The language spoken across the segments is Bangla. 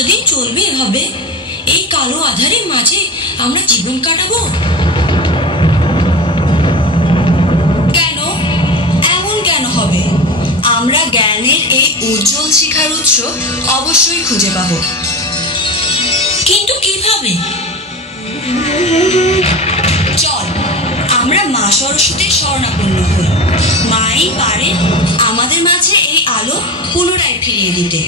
কতদিন চলবে এভাবে? এই কালো আধারের মাঝে আমরা জীবন কাটাবো? কেন এমন কেন হবে? আমরা জ্ঞানের এই উজ্জ্বল শিখার উৎস অবশ্যই খুঁজে পাবো, কিন্তু কিভাবে? চল আমরা মা সরস্বতীর শরণাপন্ন হই। মাই পারেন আমাদের মাঝে এই আলো পুনরায় ফিরিয়ে দিতে।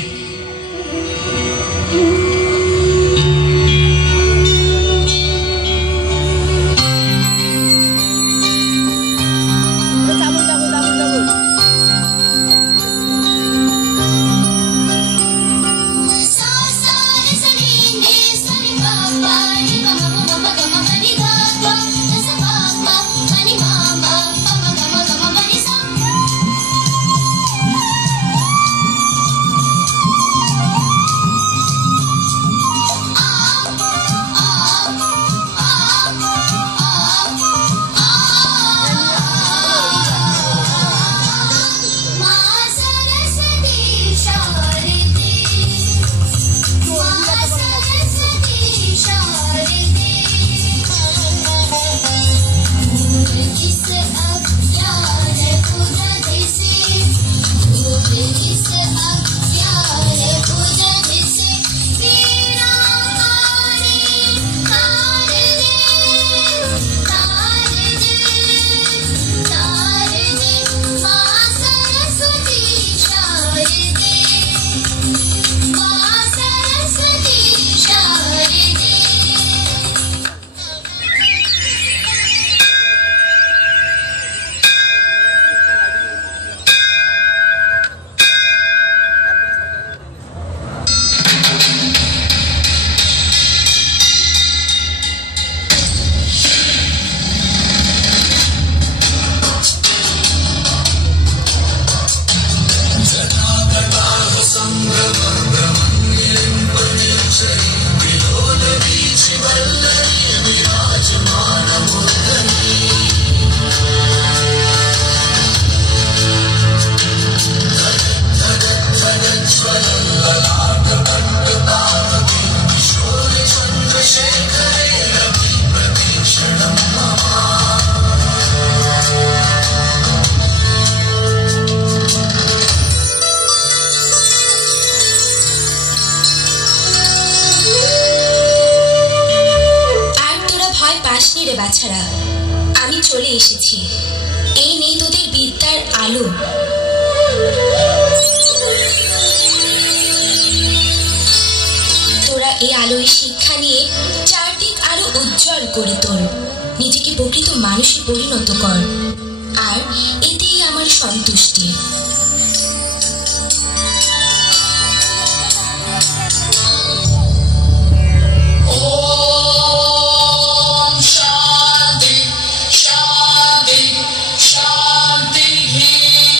বাছারা, আমি চলে এসেছি। এই নেই তোদের বিদ্যার আলো। তোরা এই আলোয় শিক্ষা নিয়ে চারদিক আরো উজ্জ্বল করে তোল। নিজেকে প্রকৃত মানুষে পরিণত কর, আর এতেই আমার সন্তুষ্টি।